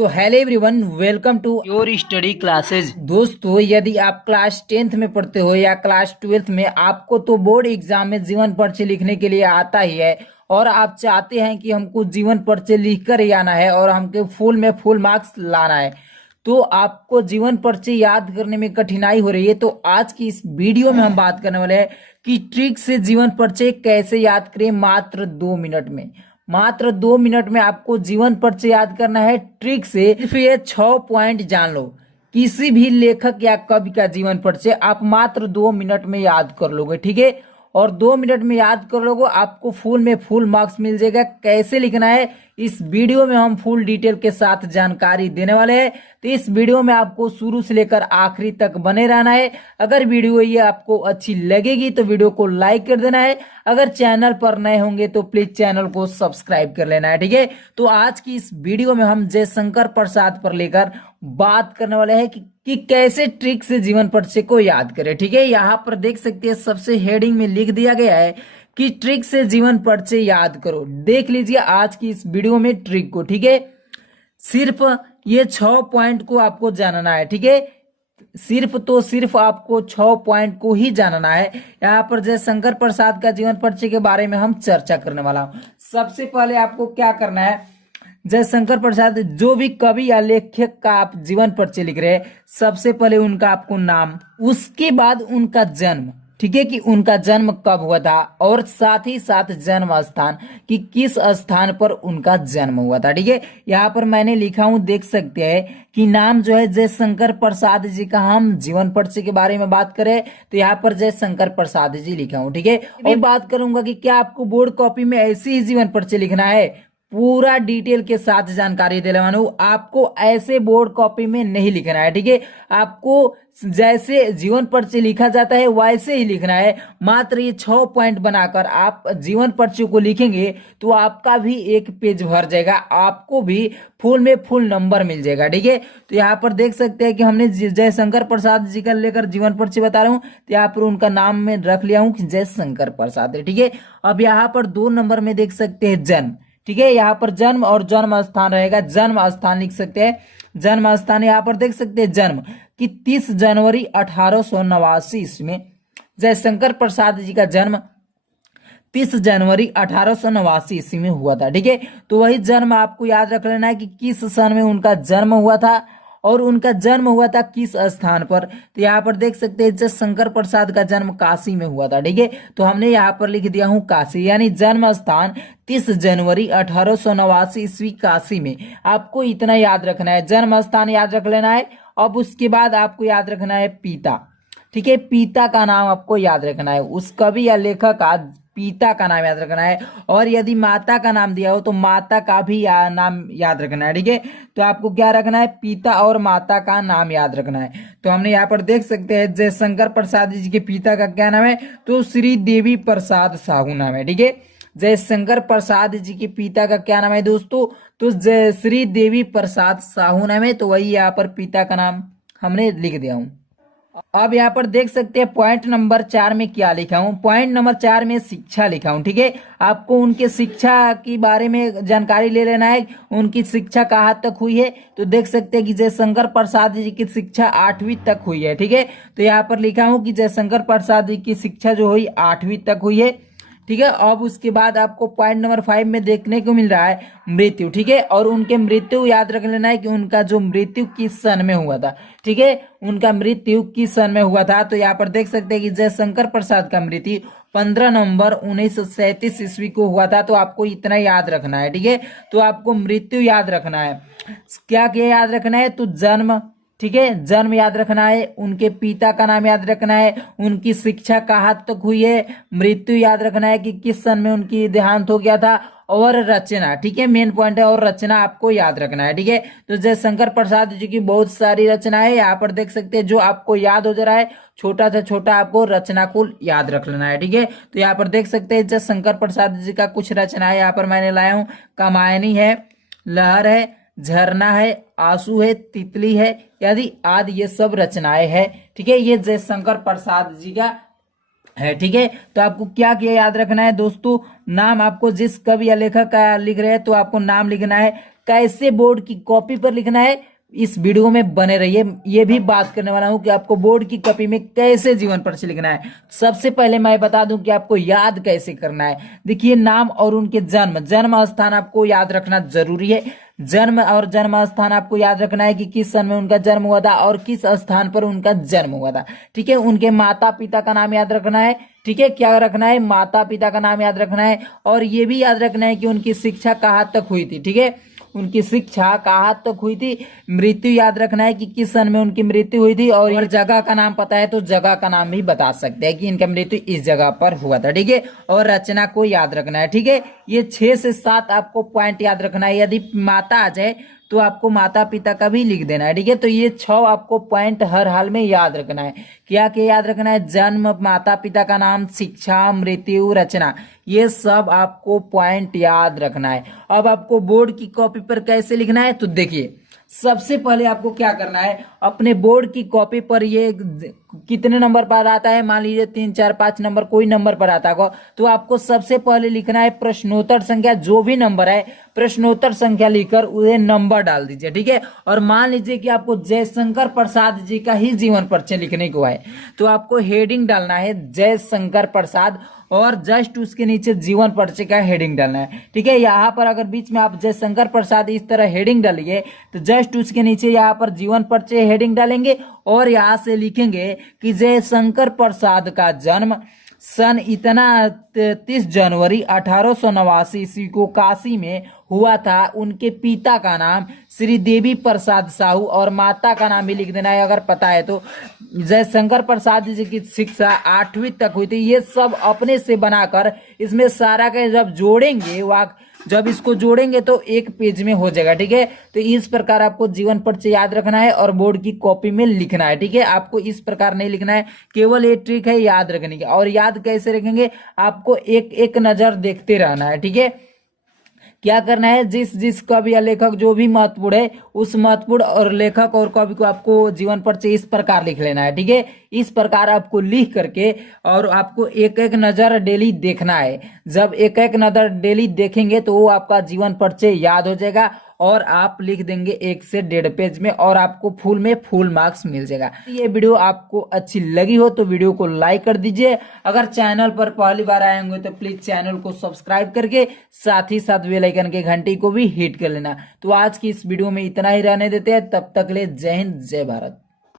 तो hello everyone, welcome to your study classes. दोस्तों, यदि आप क्लास 10th में पढ़ते हो या क्लास 12th में, आपको तो बोर्ड एग्जाम में जीवन परिचय लिखने के लिए आता ही है और आप चाहते हैं कि हमको जीवन परिचय लिख कर ही आना है और हमको फुल मार्क्स लाना है, तो आपको जीवन परिचय याद करने में कठिनाई हो रही है। तो आज की इस वीडियो में हम बात करने वाले हैं कि ट्रिक से जीवन परिचय कैसे याद करें मात्र 2 मिनट में। मात्र 2 मिनट में आपको जीवन परिचय याद करना है ट्रिक से। सिर्फ ये 6 पॉइंट जान लो, किसी भी लेखक या कवि का जीवन परिचय आप मात्र 2 मिनट में याद कर लोगे, ठीक है। और 2 मिनट में याद कर लोगे, आपको फुल मार्क्स मिल जाएगा। कैसे लिखना है इस वीडियो में हम फुल डिटेल के साथ जानकारी देने वाले हैं, तो इस वीडियो में आपको शुरू से लेकर आखिरी तक बने रहना है। अगर वीडियो ये आपको अच्छी लगेगी तो वीडियो को लाइक कर देना है। अगर चैनल पर नए होंगे तो प्लीज चैनल को सब्सक्राइब कर लेना है, ठीक है। तो आज की इस वीडियो में हम जयशंकर प्रसाद पर लेकर बात करने वाले हैं कि कैसे ट्रिक से जीवन परिचय को याद करें, ठीक है। यहाँ पर देख सकते हैं सबसे हेडिंग में लिख दिया गया है कि ट्रिक से जीवन परिचय याद करो। देख लीजिए आज की इस वीडियो में ट्रिक को, ठीक है। सिर्फ ये 6 पॉइंट को आपको जानना है, ठीक है। सिर्फ आपको 6 पॉइंट को ही जानना है। यहाँ पर जयशंकर प्रसाद का जीवन परिचय के बारे में हम चर्चा करने वाला हूं। सबसे पहले आपको क्या करना है, जयशंकर प्रसाद जो भी कवि या लेखक का आप जीवन परिचय लिख रहे हैं, सबसे पहले उनका आपको नाम, उसके बाद उनका जन्म, ठीक है, कि उनका जन्म कब हुआ था, और साथ ही साथ जन्म स्थान कि किस स्थान पर उनका जन्म हुआ था, ठीक है। यहाँ पर मैंने लिखा हूं, देख सकते हैं कि नाम जो है जयशंकर प्रसाद जी का। हम जीवन परिचय के बारे में बात करें तो यहाँ पर जयशंकर प्रसाद जी लिखा हूं, ठीक है। और बात करूंगा कि क्या आपको बोर्ड कॉपी में ऐसे ही जीवन परिचय लिखना है, पूरा डिटेल के साथ जानकारी देने वाला हूं। आपको ऐसे बोर्ड कॉपी में नहीं लिखना है, ठीक है। आपको जैसे जीवन परिचय लिखा जाता है वैसे ही लिखना है। मात्र ये 6 पॉइंट बनाकर आप जीवन परिचय को लिखेंगे तो आपका भी एक पेज भर जाएगा, आपको भी फुल नंबर मिल जाएगा, ठीक है। तो यहाँ पर देख सकते हैं कि हमने जयशंकर प्रसाद जी का लेकर जीवन परिचय बता रहा हूँ, तो यहाँ पर उनका नाम में रख लिया हूँ कि जयशंकर प्रसाद है, ठीक है। अब यहाँ पर 2 नंबर में देख सकते हैं जन्म, ठीक है। यहाँ पर जन्म और जन्म स्थान रहेगा, जन्म स्थान लिख सकते हैं। जन्म स्थान यहाँ पर देख सकते हैं जन्म कि 30 जनवरी 1889 ईस्वी में जयशंकर प्रसाद जी का जन्म 30 जनवरी 1889 ईस्वी में हुआ था, ठीक है। तो वही जन्म आपको याद रख लेना है कि किस सन में उनका जन्म हुआ था और उनका जन्म हुआ था किस स्थान पर। तो यहाँ पर देख सकते हैं जयशंकर प्रसाद का जन्म काशी में हुआ था, ठीक है। तो हमने यहाँ पर लिख दिया हूँ काशी, यानी जन्म स्थान 30 जनवरी 1889 ईस्वी काशी में। आपको इतना याद रखना है, जन्म स्थान याद रख लेना है। अब उसके बाद आपको याद रखना है पिता, ठीक है। पिता का नाम आपको याद रखना है, उस कवि या लेखक का पिता का नाम याद रखना है। और यदि माता का नाम दिया हो तो माता का भी नाम याद रखना है, ठीक है। तो आपको क्या रखना है, पिता और माता का नाम याद रखना है। तो हमने यहाँ पर देख सकते हैं जयशंकर प्रसाद जी के पिता का क्या नाम है, तो श्री देवी प्रसाद साहू नाम है, ठीक है। जयशंकर प्रसाद जी के पिता का क्या नाम है दोस्तों, तो श्री देवी प्रसाद साहू नाम है। तो वही यहाँ पर पिता का नाम हमने लिख दिया हूँ। अब यहाँ पर देख सकते हैं पॉइंट नंबर 4 में क्या लिखा हूं। पॉइंट नंबर 4 में शिक्षा लिखा हूं, ठीक है। आपको उनके शिक्षा के बारे में जानकारी ले लेना है, उनकी शिक्षा कहाँ तक हुई है। तो देख सकते हैं कि जयशंकर प्रसाद जी की शिक्षा 8वीं तक हुई है, ठीक है। तो यहाँ पर लिखा हूं कि जयशंकर प्रसाद जी की शिक्षा जो हुई 8वीं तक हुई है, ठीक है। अब उसके बाद आपको पॉइंट नंबर 5 में देखने को मिल रहा है मृत्यु, ठीक है। और उनके मृत्यु याद रख लेना है कि उनका जो मृत्यु किस सन में हुआ था, ठीक है। उनका मृत्यु किस सन में हुआ था। तो यहाँ पर देख सकते हैं कि जयशंकर प्रसाद का मृत्यु 15 नवंबर 1937 ईस्वी को हुआ था। तो आपको इतना याद रखना है, ठीक है। तो आपको मृत्यु याद रखना है, क्या क्या याद रखना है, तो जन्म, ठीक है, जन्म याद रखना है, उनके पिता का नाम याद रखना है, उनकी शिक्षा कहाँ तक हुई है, मृत्यु याद रखना है कि किस सन में उनकी देहांत हो गया था, और रचना, ठीक है, मेन पॉइंट है, और रचना आपको याद रखना है, ठीक है। तो जयशंकर प्रसाद जी की बहुत सारी रचना है, यहाँ पर देख सकते हैं। जो आपको याद हो जा रहा है छोटा से छोटा आपको रचना को याद रख लेना है, ठीक है। तो यहाँ पर देख सकते हैं जयशंकर प्रसाद जी का कुछ रचना है, यहाँ पर मैंने लाया हूँ। कामायनी है, लहर है, झरना है, आंसू है, तितली है, यदि आदि, ये सब रचनाएं है, ठीक है। ये जयशंकर प्रसाद जी का है, ठीक है। तो आपको क्या क्या याद रखना है दोस्तों, नाम आपको जिस कवि या लेखक का लिख रहे हैं तो आपको नाम लिखना है, कैसे बोर्ड की कॉपी पर लिखना है, इस वीडियो में बने रहिए। ये भी बात करने वाला हूं कि आपको बोर्ड की कॉपी में कैसे जीवन परिचय लिखना है। सबसे पहले मैं बता दूं कि आपको याद कैसे करना है। देखिए, नाम और उनके जन्म स्थान आपको याद रखना जरूरी है। जन्म और जन्म स्थान आपको याद रखना है कि किस सन में उनका जन्म हुआ था और किस स्थान पर उनका जन्म हुआ था। ठीक है, उनके माता पिता का नाम याद रखना है। ठीक है, क्या रखना है, माता पिता का नाम याद रखना है। और ये भी याद रखना है कि उनकी शिक्षा कहाँ तक हुई थी। ठीक है, उनकी शिक्षा कहाँ तक हुई थी। मृत्यु याद रखना है कि किस सन में उनकी मृत्यु हुई थी। और जगह का नाम पता है तो जगह का नाम भी बता सकते हैं कि इनका मृत्यु इस जगह पर हुआ था। ठीक है, और रचना को याद रखना है। ठीक है, ये 6 से 7 आपको पॉइंट याद रखना है। यदि माता आ जाए तो आपको माता पिता का भी लिख देना है। ठीक है, तो ये 6 आपको पॉइंट हर हाल में याद रखना है। क्या क्या याद रखना है, जन्म, माता पिता का नाम, शिक्षा, मृत्यु, रचना, ये सब आपको पॉइंट याद रखना है। अब आपको बोर्ड की कॉपी पर कैसे लिखना है, तो देखिए, सबसे पहले आपको क्या करना है, अपने बोर्ड की कॉपी पर ये कितने नंबर पर आता है, मान लीजिए 3 4 5 नंबर कोई नंबर पर आता होगा, तो आपको सबसे पहले लिखना है प्रश्नोत्तर संख्या, जो भी नंबर है प्रश्नोत्तर संख्या लिखकर उन्हें नंबर डाल दीजिए। ठीक है, और मान लीजिए कि आपको जयशंकर प्रसाद जी का ही जीवन परिचय लिखने को है, तो आपको हेडिंग डालना है जयशंकर प्रसाद और जस्ट उसके नीचे जीवन परिचय का हेडिंग डालना है। ठीक है, यहाँ पर अगर बीच में आप जयशंकर प्रसाद इस तरह हेडिंग डालिए तो जस्ट उसके नीचे यहाँ पर जीवन परिचय हेडिंग डालेंगे और यहाँ से लिखेंगे कि जयशंकर प्रसाद का जन्म सन इतना 30 जनवरी 1889 ईस्वी को काशी में हुआ था। उनके पिता का नाम श्री देवी प्रसाद साहू और माता का नाम भी लिख देना है अगर पता है तो। जयशंकर प्रसाद जी की शिक्षा 8वीं तक हुई थी। ये सब अपने से बनाकर इसमें सारा के जब जोड़ेंगे, जब इसको जोड़ेंगे तो एक पेज में हो जाएगा। ठीक है, तो इस प्रकार आपको जीवन परिचय याद रखना है और बोर्ड की कॉपी में लिखना है। ठीक है, आपको इस प्रकार नहीं लिखना है, केवल ये ट्रिक है याद रखने की। और याद कैसे रखेंगे, आपको एक एक नजर देखते रहना है। ठीक है, क्या करना है, जिस कवि या लेखक जो भी महत्वपूर्ण है उस महत्वपूर्ण और लेखक और कवि को आपको जीवन परिचय इस प्रकार लिख लेना है। ठीक है, इस प्रकार आपको लिख करके और आपको एक एक नजर डेली देखना है। जब एक एक नजर डेली देखेंगे तो वो आपका जीवन परिचय याद हो जाएगा और आप लिख देंगे 1 से 1.5 पेज में और आपको फुल में फुल मार्क्स मिल जाएगा। ये वीडियो आपको अच्छी लगी हो तो वीडियो को लाइक कर दीजिए। अगर चैनल पर पहली बार आए होंगे तो प्लीज चैनल को सब्सक्राइब करके साथ ही साथ बेल आइकन के घंटी को भी हिट कर लेना। तो आज की इस वीडियो में इतना ही रहने देते हैं, तब तक ले जय हिंद जय भारत।